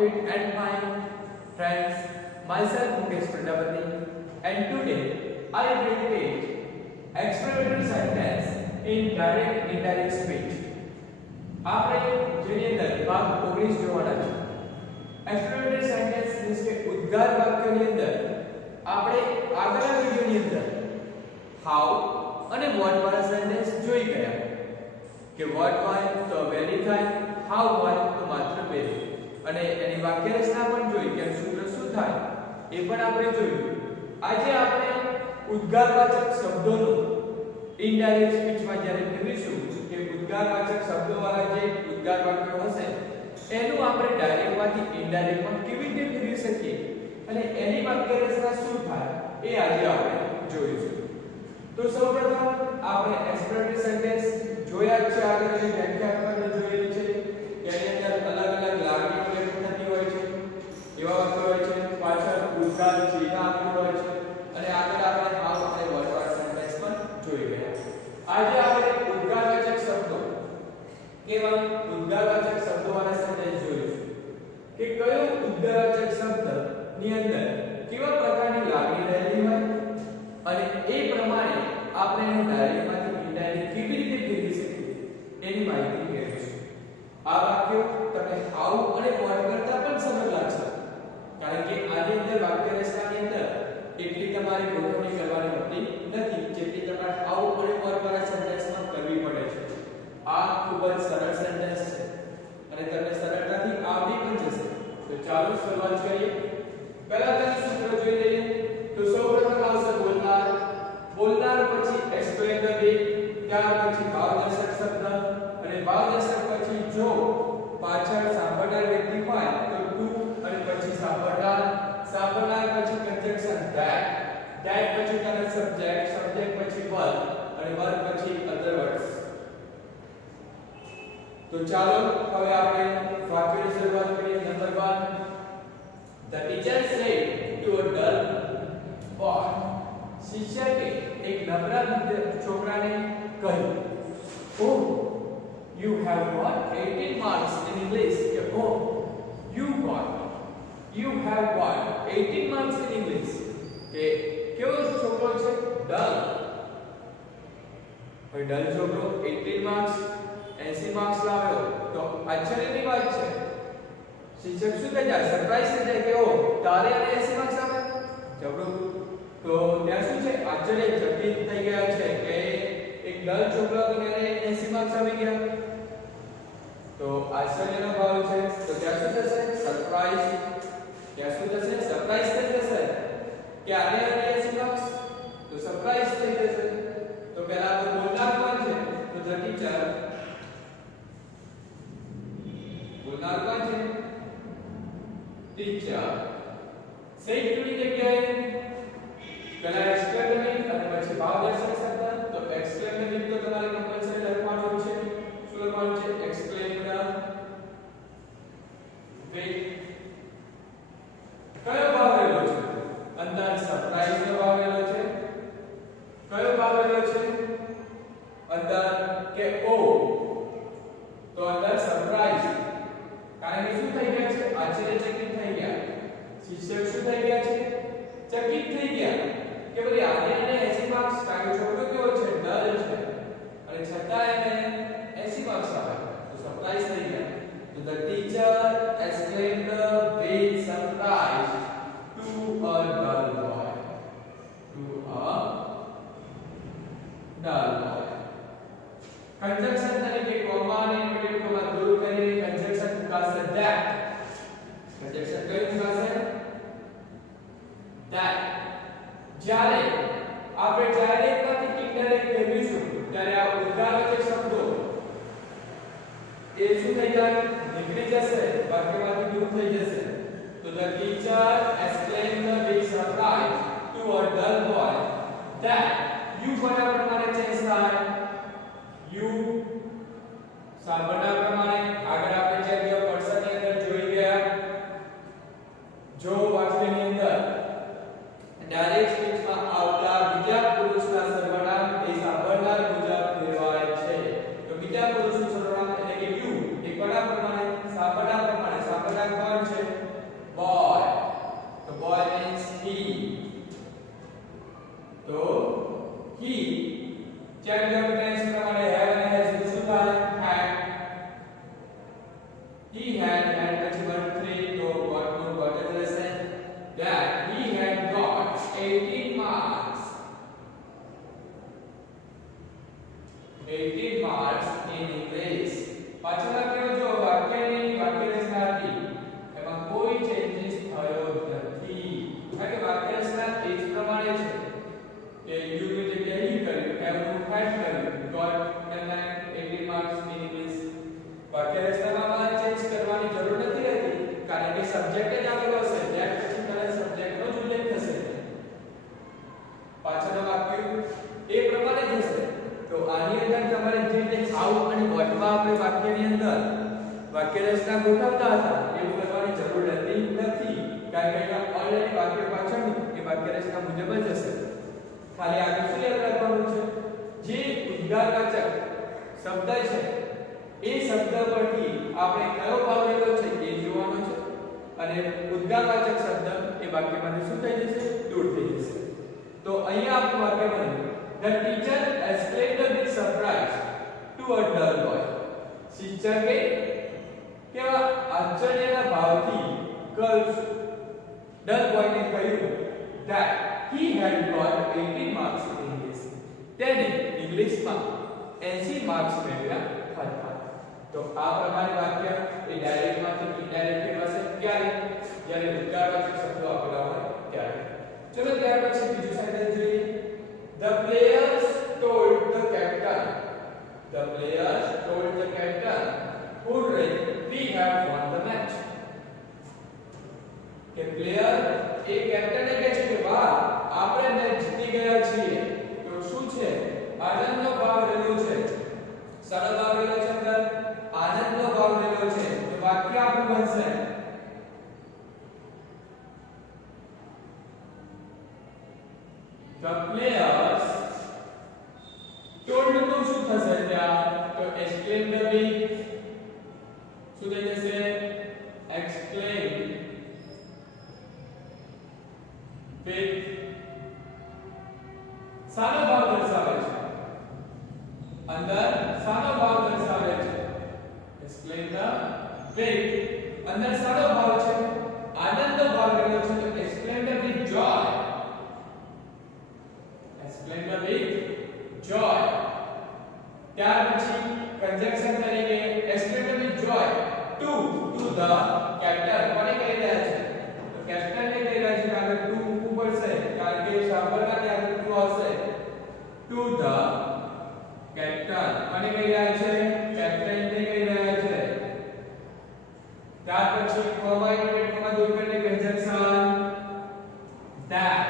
fit and fine. Friends, myself Mukesh Prajapati, and today I will teach explanatory sentence in direct indirect speech. આપણે જેની અંદર ભાગ 19 જોવાના છે. explanatory sentence means કે ઉદ્ગાર વાક્યની અંદર આપણે આગળના વિડિયોની અંદર how અને what વાળા સેન્ટેન્સ જોઈ ગયા કે what હોય તો very થાય, how હોય તો માત્ર very, અને એની વાક્ય રચના પણ જોઈ કે સૂત્ર શું થાય એ પણ આપણે જોયું. આજે આપણે ઉદ્ગારવાચક શબ્દોનું ઇનડાયરેક્ટ સ્પીચમાં જ્યારે ફેરવીશું કે ઉદ્ગારવાચક શબ્દોવાળા જે ઉદ્ગાર વાક્યો હશે એનું આપણે ડાયરેક્ટમાંથી ઇનડાયરેક્ટમાં કેવી રીતે ફેરવી શકીએ અને એની વાક્ય રચના શું થાય એ આજે આપણે જોઈશું. તો સૌપ્રથમ આપણે એક્સપ્રેસિવ સેન્ટેન્સ જોયા છે, આગળ એની વ્યાખ્યા પણ જોયેલી છે કે એની અંદર અલગ અલગ લાગણીઓ વ્યક્ત થતી હોય છે, એવા વાક્યો હોય છે, પાછળ ઉદ્ગાર ચિહ્ન આપેલું હોય છે અને આગળ આપણે હાઉ અને વોટ વાળા સેન્ટેન્સ પણ જોઈ ગયા. આજે આપણે ઉદ્ગારવાચક શબ્દો કેવા ઉદ્ગારવાચક શબ્દો વાળા સેન્ટેન્સ જોઈશું કે કયો ઉદ્ગારવાચક શબ્દ ની અંદર કેવા પ્રકારની લાગણી રહેલી હોય અને એ પ્રમાણે આપણે એનું ડાયરેક્ટમાંથી ઇનડાયરેક્ટ કેવી રીતે ફેરવી શકીએ એની માહિતી મેળવીશું. આ વાક્યો તમને હાઉ અને વોટ કરતા પણ સરળ લાગશે કારણ કે આની અંદર વાક્ય રચનાની અંદર એટલી તમારી ગોઠવણી કરવાની હોતી નથી જેટલી તમારે હાઉ અને વોટ વાળા સેન્ટેન્સમાં કરવી પડે છે. આ ખૂબ જ સરળ સેન્ટેન્સ છે અને તમને સરળતાથી આવડી પણ જશે. તો ચાલો શરૂઆત કરીએ. પહેલા તેને સૂત્ર જોઈ લઈએ. તો સૌપ્રથમ આવશે બોલનાર, બોલનાર પછી એક્સપ્લેન ધ વે, ત્યાર પછી ભાવદર્શક શબ્દ અને ભાવદર્શક પછી જો પાછળ સાંભળનાર વ્યક્તિ હોય તો ટુ અને પછી સાંભળનાર, સાંભળનાર પછી કન્જંક્શન ધેટ, ધેટ પછી તરત સબ્જેક્ટ, સબ્જેક્ટ પછી વર્બ અને વર્બ પછી અધર વર્ડ્સ. તો ચાલો હવે આપણે વાક્યની શરૂઆત કરીએ. Number 1, The teacher said to a dull boy. શિક્ષકે એક નબળા છોકરાને કહ્યું, Oh, you have got 18 marks in English. Oh, you have got 18 marks in English. કે કેવો છોકરો છે? ડલ. હવે ડલ છોકરો 18 માર્ક્સ 80 માર્ક્સ લાવ્યો તો આશ્ચર્યની વાત છે. શિક્ષક શું કહે છે? સરપ્રાઈઝ થઈ જાય કે ઓ તારે અને 80 માર્ક્સ આવે જબરું. તો ત્યાં શું છે? આશ્ચર્યચકિત થઈ ગયા છે કે એક ડલ છોકરો તો એને 80 માર્ક્સ આવી ગયા. તો આશ્ચર્યનો ભાવ છે. તો ત્યાં શું થશે? સરપ્રાઈઝ. ત્યાં શું થશે? સરપ્રાઈઝ થઈ જશે કે આને અને 80 માર્ક્સ. તો સરપ્રાઈઝ થઈ જશે. તો પહેલા તો બોલનાર કોણ છે? તો ધ ટીચર. બોલનાર કોણ છે? ટીચર. સેડ ટુ ની જગ્યાએ પહેલા એક્સપ્લેનેટરી અને પછી ભાવદર્શક શબ્દ. તો એક્સપ્લેનેટરી તો તમારે કમ્પલસરી લખવાનું છે. શું લખવાનું છે? Explain the way. કયો ભાવ રહેલો છે? અંદર સરપ્રાઈઝ નો ભાવ રહેલો છે. કયો ભાવ રહેલો છે? અંદર કે ઓ. તો અંદર સરપ્રાઈઝ. કારણ કે શું થઈ ગયા છે? આશ્ચર્યચકિત થઈ ગયા. શિક્ષક શું થઈ ગયા છે? ચકિત થઈ ગયા કે ભાઈ આને એને 80 માર્ક્સ, કારણ કે છોકરો કેવો છે? ડલ છે અને છતાં એને 80 માર્ક્સ આવ્યા. તો સરપ્રાઈઝ થઈ ગયા. તો the teacher explained the way surprise to a dull boy. To a dull boy. Conjunction तरीके कॉमा અને ઇન્વર્ટેડ કોમા દૂર કરીને કંજંક્શન મુકાશે that. કંજંક્શન કયું મુકાશે? that. જ્યારે આપણે ડાયરેક્ટમાંથી ઇનડાયરેક્ટ ફેરવીશું ત્યારે આ ઉદ્ગારવાચક શબ્દો એ શું થઈ જાય? નીકળી જશે, વાક્યમાંથી દૂર થઈ જશે. તો the teacher explained the way surprise to a dull boy that you કોના પ્રમાણે ચેન્જ થાય? યુ સાંભળનાર પ્રમાણે. આગળ આપણે જે બે પર્સનની અંદર જોઈ ગયા જો વાક્યની અંદર ડાયરેક્ટ સ્પીચમાં આવતા બીજા પુરુષના સર્વનામ એ સાંભળનાર મુજબ ફેરવાય છે. તો બીજા પુરુષનું સર્વનામ એટલે કે યુ એ કોના પ્રમાણે? સાંભળનાર પ્રમાણે. સાંભળનાર કોણ છે? 18 marks in English. પાછળ લખ્યું જો વાક્યની વાક્ય રચના હતી એમાં કોઈ ચેન્જીસ થયો નથી. કારણ કે વાક્ય રચના એ જ પ્રમાણે છે કે યુ ની જગ્યાએ હી કર્યું, હેવ નું હેડ કર્યું, got and 18 marks in English. વાક્ય રચનામાં ચેન્જ કરવાની જરૂર નથી રહેતી કારણ કે સબ્જેક્ટ જ આપેલો હશે, ત્યાર પછી તરત સબ્જેક્ટનો જ ઉલ્લેખ થશે. પાછળનું વાક્ય એ પ્રમાણે જ હશે. તો આની અંદર તમારે જે રીતે હાઉ અને વોટમાં આપણે વાક્યની અંદર વાક્ય રચના ગોઠવતા હતા એવું કરવાની જરૂર રહેતી નથી કારણ કે અહીંયા ઓલરેડી વાક્ય પાછળનું એ વાક્ય રચના મુજબ જ હશે. ખાલી આગળ શું યાદ રાખવાનું છે, જે ઉદ્ગારવાચક શબ્દ છે એ શબ્દ પરથી આપણે કયો ભાવ લેવો છે એ જોવાનો છે અને ઉદ્ગારવાચક શબ્દ એ વાક્યમાંથી શું થઈ જશે, દૂર થઈ જશે. તો અહીંયા આપણું વાક્ય બન્યું The teacher exclaimed with surprise to a dull boy. શિક્ષકે કેવા આશ્ચર્યના ભાવથી ડલ બોયને કહ્યું that he had got 18 marks in English. તેને ઇંગ્લિશમાં 80 માર્ક્સ મેળવ્યા હતા. તો આ પ્રમાણે વાક્ય એ ડાયરેક્ટમાંથી ઇનડાયરેક્ટ કહેવાશે ક્યારે, જ્યારે ઉદ્ગારવાચક શબ્દો આપેલા હોય ત્યારે. ચલો ત્યાર પછી બીજું સેન્ટેન્સ જોઈએ. The players told the captain. The players told the captain, "Hooray, we have won the match." કે પ્લેયર એ કેપ્ટને કહે છે કે વાહ આપણે મેચ જીતી ગયા છીએ. તો શું છે, આનંદનો ભાવ રહેલો છે, સરળ ભાવ રહેલો છે, અંદર આનંદનો ભાવ રહેલો છે. તો વાક્ય આપણું બનશે The players told નું શું થશે ત્યાં, તો exclaimed with શું થઈ જશે, exclaimed with સાનો ભાવ દર્શાવે છે, અંદર સાનો ભાવ દર્શાવે છે. exclaimed with અંદર સાનો ભાવ છે, આનંદનો ભાવ રહેલો છે. તો exclaimed with joy. Exclaimed with joy. ત્યાર પછી કંજક્શન તરીકે exclaimed with joy to the captain. કોને કહી રહ્યા છે, તો captain ને કહી રહ્યા છે કે આગળ to મૂકવું પડશે કારણ કે સાંભળના ને આગળ to આવશે. to the captain કોને કહી રહ્યા છે, captain ને કહી રહ્યા છે. ત્યાર પછી કોમા ઇન્વર્ટેડ દૂર કરીને conjunction that.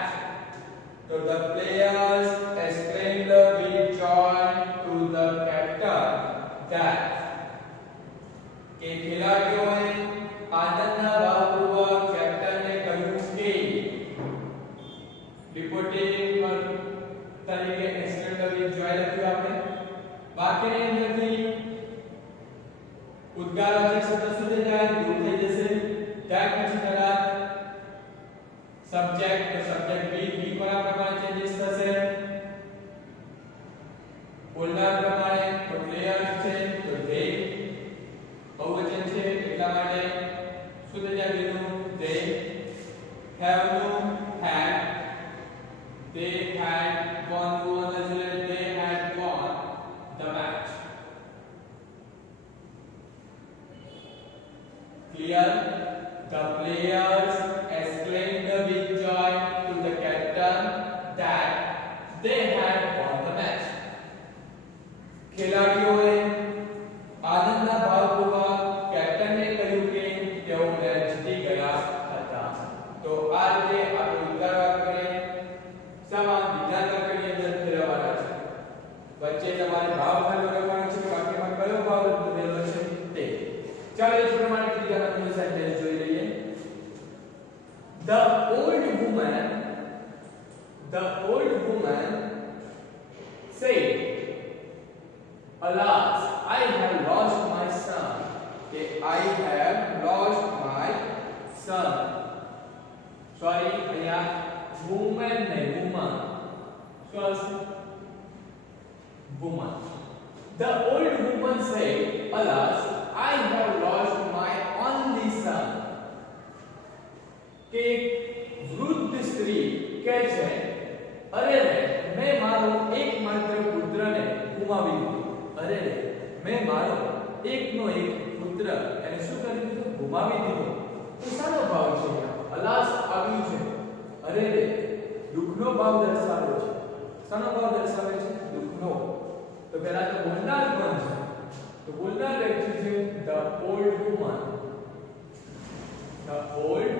So the players exclaimed with joy to the captain that કે ખેલાડીઓએ આનંદના ભાવપૂર્વક કેપ્ટનને કહ્યું કે રિપોર્ટિંગ તરીકે exclaimed with joy લખ્યું આપણે. વાક્યની અંદરથી ઉદ્ગારવાચક શબ્દ શું થઈ જાય, દૂર થઈ જશે. ત્યાર પછી તરત સબ્જેક્ટ, તો સબ્જેક્ટ બી કોના પ્રમાણે ચેન્જીસ થશે, બોલનાર પ્રમાણે. તો પ્લેયર્સ છે તો they બહુવચન છે એટલા માટે શું થઈ જાય, બીનું they have નું had, they had won એટલે they had won the match. Clear? The players exclaimed with joy to the captain that they had won the match. ખેલાડીઓએ આનંદના ભાવપૂર્વક કેપ્ટનને કહ્યું કે તેઓ મેચ જીતી ગયા હતા. તો આ રીતે આપણે ઉદ્ગાર વાક્યને સમાન વિધાન વાક્યની અંદર ફેરવવાના છે. વચ્ચે તમારે ભાવ ખાલી લખવાનો છે કે વાક્યમાં કયો ભાવ રહેલો છે તે. ચાલો એ પ્રમાણે ત્રીજા નંબરનું સેન્ટેન્સ જોઈ લઈએ. The old woman said, "Alas, I have lost my son." I have lost my son. Sorry, અહીંયા woman ને woman. શું woman. The old woman said, "Alas, I have lost my only son." કે વૃદ્ધ સ્ત્રી કહે છે, અરે રે મેં મારો એકમાત્ર પુત્રને ગુમાવી દીધો. અરે મેં મારો એકનો એક પુત્ર એને શું કરી દીધો? ગુમાવી દીધો. તો શાનો ભાવ છે અહીંયા? અલાસ આવ્યું છે. અરે રે દુઃખનો ભાવ દર્શાવે છે. શાનો ભાવ દર્શાવે છે? દુઃખનો. તો પહેલા તો બોલનાર કોણ છે? તો બોલનાર વ્યક્તિ છે the old woman. The old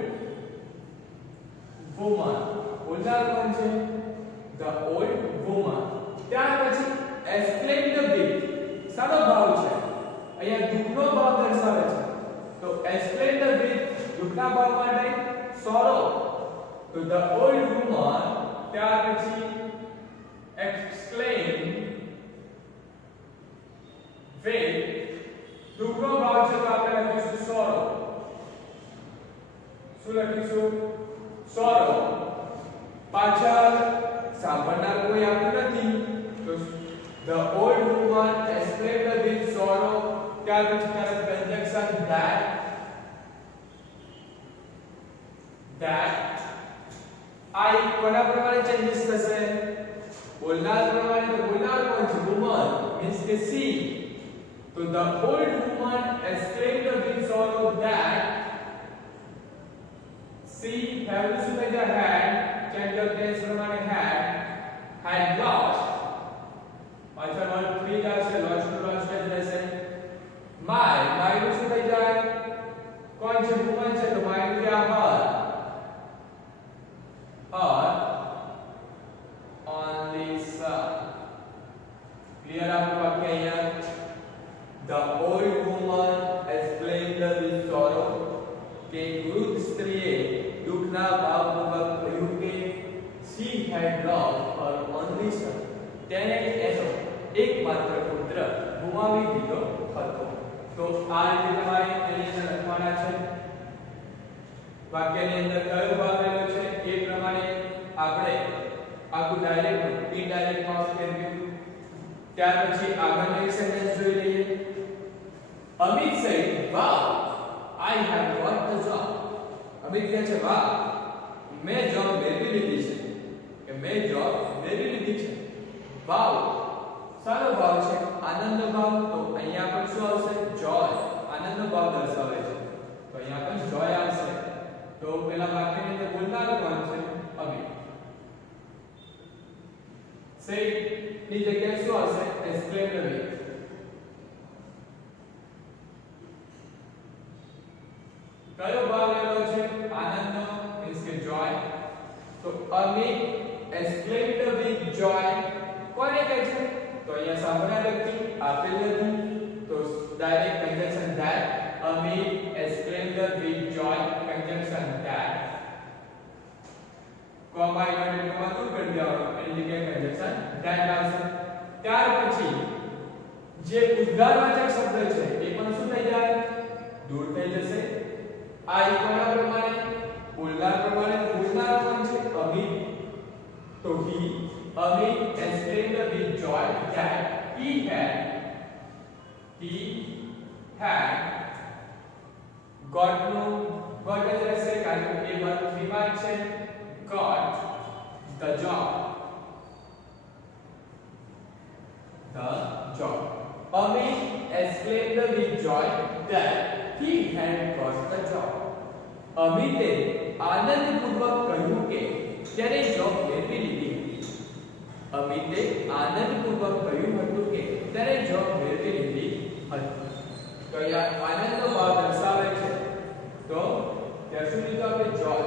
woman. બોલનાર કોણ છે? The old woman. ત્યાર પછી એક્સપ્લેન ધ બીટ. શાનો ભાવ છે? અહીંયા દુઃખનો ભાવ દર્શાવે છે. તો એક્સપ્લેન ધ બીટ દુઃખના ભાવ માટે સોરો. તો ધ ઓલ્ડ વુમન ત્યાર પછી એક્સપ્લેન with દુઃખનો ભાવ છે તો આપણે લખીશું સોરો. શું લખીશું? સોરો. પાછળ સાંભળનાર કોઈ આવ્યું નથી તો the old woman explained with sorrow. ત્યાર પછી તરત conjunction that I કોના પ્રમાણે ચેન્જીસ થશે? બોલનાર પ્રમાણે. તો બોલનાર કોણ છે? woman means કે she. તો the old woman exclaimed with sorrow that she have શું થઈ જાય? had change the tense પ્રમાણે had lost. પાછળ વર્ડ 3 જશે. lost to lost જ રહેશે. my નું શું થઈ જાય? કોણ છે? woman છે તો my નું ક્યાં? her only son. ક્લિયર આપણું વાક્ય અહીંયા? The old woman explained with sorrow. કે વૃદ્ધ સ્ત્રીએ દુઃખના ભાવપૂર્વક કહ્યું કે she had lost her only son. તેણે એનો એકમાત્ર પુત્ર ગુમાવી દીધો હતો. તો આ રીતે તમારે એની અંદર લખવાના છે. વાક્યની અંદર કયો ભાગ રહેલો છે એ પ્રમાણે આપણે આખું ડાયરેક્ટ ઇનડાયરેક્ટ માં ફેરવ્યું. ત્યાર પછી આગળનો એક સેન્ટેન્સ જોઈ લઈએ. Amit said, "Wow, I have got the job." Amit કહે છે વાહ મેં જોબ મેળવી લીધી છે. કે મેં જોબ મેળવી લીધી છે. વાવ સારો ભાવ છે? આનંદનો ભાવ. તો અહીંયા પણ શું આવશે? જોય. આનંદનો ભાવ દર્શાવે છે તો અહીંયા પણ જોય આવશે. તો પહેલા વાક્યની અંદર બોલનાર કોણ છે? અમિત. said ની જગ્યાએ શું આવશે? explain with. કયો ભાવ લેવાનો છે? આનંદનો means કે joy. તો અમિત exclaimed with joy. કોને કહે છે? તો અહીંયા સાંભળનાર વ્યક્તિ આપેલ નથી તો direct conjunction that. Amit exclaimed with joy conjunction that. Comma inverted comma દૂર કરી દેવાનો એની જગ્યાએ conjunction that આવશે. ત્યાર પછી જે ઉદ્ગારવાચક શબ્દ છે એ પણ શું થઈ જાય? દૂર થઈ જશે. આ કોના પ્રમાણે? બોલનાર પ્રમાણે. બોલનાર કોણ છે? અમિત. તો Amit explained with joy that he had got જ રહેશે કારણ કે એ વર્ગ વિમાન છે. got the job. Amit explained with joy that he had got the job. અમિતે આનંદપૂર્વક કહ્યું કે તેણે જોબ મેળવી લીધી હતી. અમિતે આનંદપૂર્વક કહ્યું હતું કે તેણે જોબ મેળવી લીધી હતી. તો અહીંયા આનંદનો ભાવ દર્શાવે છે તો ત્યાં સુધી તો આપણે જોબ.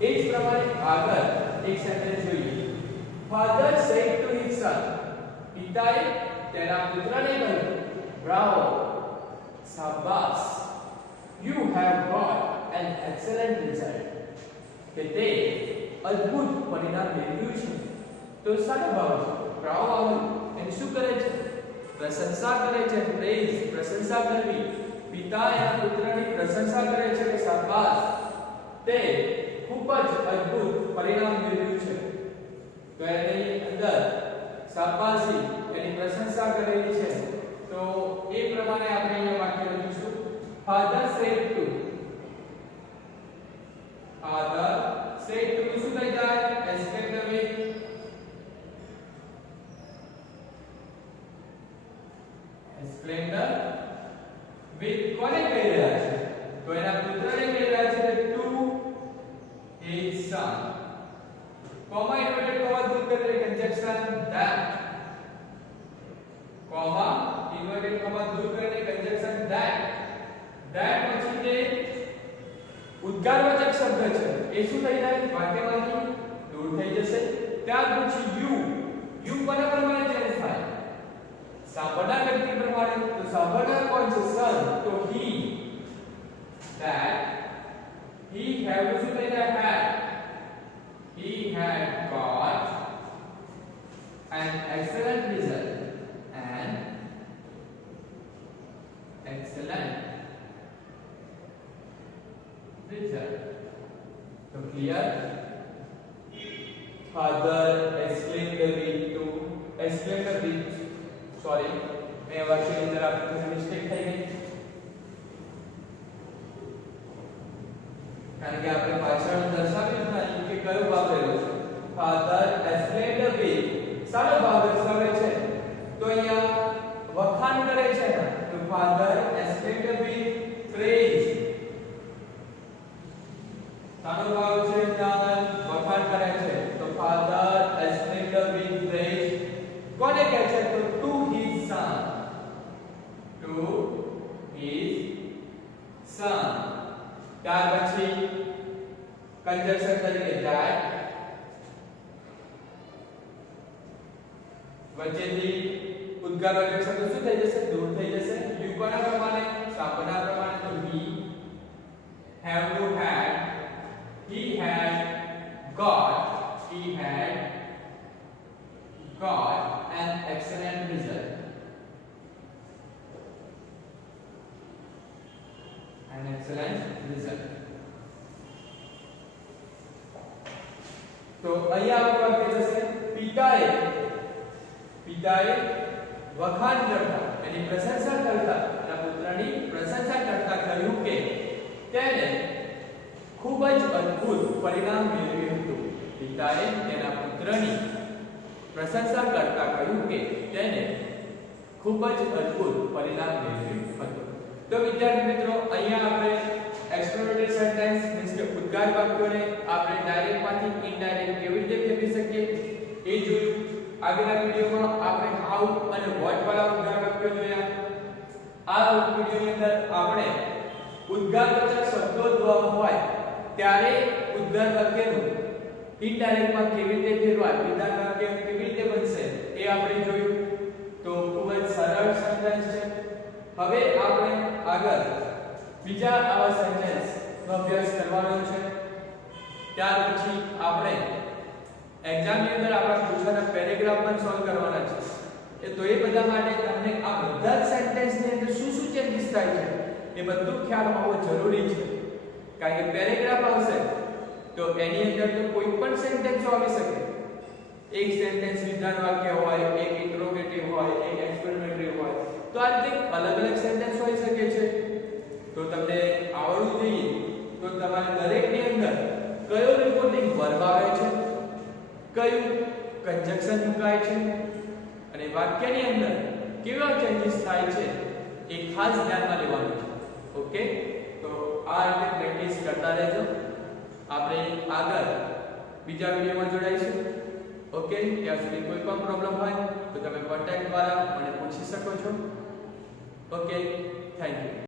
એ જ પ્રમાણે આગળ એક સેન્ટેન્સ જોઈએ. Father said to his son. પિતાએ તેના પુત્રને કહ્યું બ્રાવો શાબાશ you have got an excellent result. કે તે અદ્ભુત પરિણામ મેળવ્યું છે. તો સારો ભાવ છે. બ્રાવો આવ્યું એને શું કરે છે? પ્રશંસા કરે છે. પ્રેઝ પ્રશંસા કરવી. પિતા એના પુત્રની પ્રશંસા કરે છે કે શાબાશ તે ખૂબ જ અદ્ભુત પરિણામ મેળવ્યું છે. તો એની અંદર શાબાશી એની પ્રશંસા કરેલી છે. તો એ પ્રમાણે આપણે અહીંયા વાક્ય લખીશું. Father said to શું થઈ જાય? એસ્કેપ with સ્પ્લેન્ડર વિથ કોને કહી રહ્યા છે? તો એના પુત્રને કહી રહ્યા છે to his son. Comma inverted comma દૂર કરી conjunction that. Comma inverted comma દૂર કરીને કંજક્શન ધેટ. ધેટ પછી જે ઉદ્ગારવાચક શબ્દ છે એ શું થઈ જાય? વાક્યમાંથી દૂર થઈ જશે. ત્યાર પછી યુ કોના પ્રમાણે ચેન્જ થાય? સાંભળનાર વ્યક્તિ પ્રમાણે. તો સાંભળનાર કોણ છે? સન. તો હી. ધેટ he have શું થઈ જાય? had. He had got an excellent result. An excellent result. So clear? Father exclaimed with sorry मैं वाक्य ની અંદર આપણી મિસ્ટેક થઈ ગઈ કારણ કે આપણે પાછળ દર્શાવ્યું નથી કે કયો ભાગ લેવો છે. Father exclaimed with સારો ભાગ દર્શાવે છે તો અહીંયા વખાણ કરે છે ને તો father exclaimed with praise. સારો ભાગ છે ત્યાં વખાણ કરે છે તો father exclaimed with praise. કોને કહે છે? તો to his son. To his son. ત્યાર પછી કંજક્શન તરીકે that વચ્ચેથી ઉદ્ગારવાચક શબ્દ શું થઈ જશે? દૂર થઈ જશે. યુ કોના પ્રમાણે? સાંભળનાર પ્રમાણે. તો he have to had. He had got an excellent result. An excellent result. તો અહીંયા આપણું વાક્ય થશે પિતાએ વખાણ કરતા એની પ્રશંસા કરતા એના પુત્રની પ્રશંસા કરતા કહ્યું કે તેને ખૂબ જ અદ્ભુત પરિણામ મેળવ્યું હતું. પિતાએ તેના પુત્રની પ્રશંસા કરતા કહ્યું કે તેને ખૂબ જ અદ્ભુત પરિણામ મેળવ્યું હતું. તો વિદ્યાર્થી મિત્રો અહીંયા આપણે એક્સપ્લેનેટરી સેન્ટેન્સ મીન્સ કે ઉદ્ગાર વાક્યોને આપણે ડાયરેક્ટ માંથી ઇનડાયરેક્ટ કેવી રીતે ફેરવી શકીએ એ જોયું. આગળના વિડિયોમાં આપણે હાઉ અને વોટ વાળા ઉદ્ગાર વાક્યો જોયા. આ વિડિયોની અંદર આપણે ઉદ્ગારવાચક શબ્દો હોય ત્યારે ઉદ્ગાર વાક્યનું ઇનડાયરેક્ટ માં કેવી રીતે ફેરવા વિધાન વાક્ય કેવી રીતે બનશે એ આપણે જોયું. તો ખૂબ જ સરળ સેન્ટેન્સ છે. હવે આપણે આગળ બીજા આવા સેન્ટેન્સ નો અભ્યાસ કરવાનો છે. ત્યાર પછી આપણે એક્ઝામ ની અંદર આપણા પૂછવાના પેરેગ્રાફ પણ સોલ્વ કરવાના છે. તો એ બધા માટે તમને આ બધા જ સેન્ટેન્સ ની અંદર શું શું ચેન્જીસ થાય છે એ બધું ખ્યાલ હોવો જરૂરી છે. કારણ કે પેરેગ્રાફ આવશે તો એની અંદર તો કોઈ પણ સેન્ટેન્સ આવી શકે. એક સેન્ટેન્સ વિધાન વાક્ય હોય, એક ઇન્ટ્રોગેટિવ હોય, એક એક્સપ્લેનેટરી હોય. તો આ રીતે અલગ અલગ સેન્ટેન્સ હોઈ શકે છે. તો તમને આવડવું જોઈએ તો તમારે દરેકની અંદર કયો રિપોર્ટિંગ વર્બ આવે છે, કયું કંજક્શન મુકાય છે અને વાક્યની અંદર કેવા ચેન્જીસ થાય છે એ ખાસ ધ્યાનમાં લેવાનું છે. ઓકે, તો આ રીતે પ્રેક્ટિસ કરતા રહેજો. આપણે આગળ બીજા વિડિયોમાં જોડાઈશું. ઓકે, ત્યાં સુધી કોઈ પણ પ્રોબ્લેમ હોય તો તમે કોન્ટેક્ટ દ્વારા મને પૂછી શકો છો. Okay, thank you.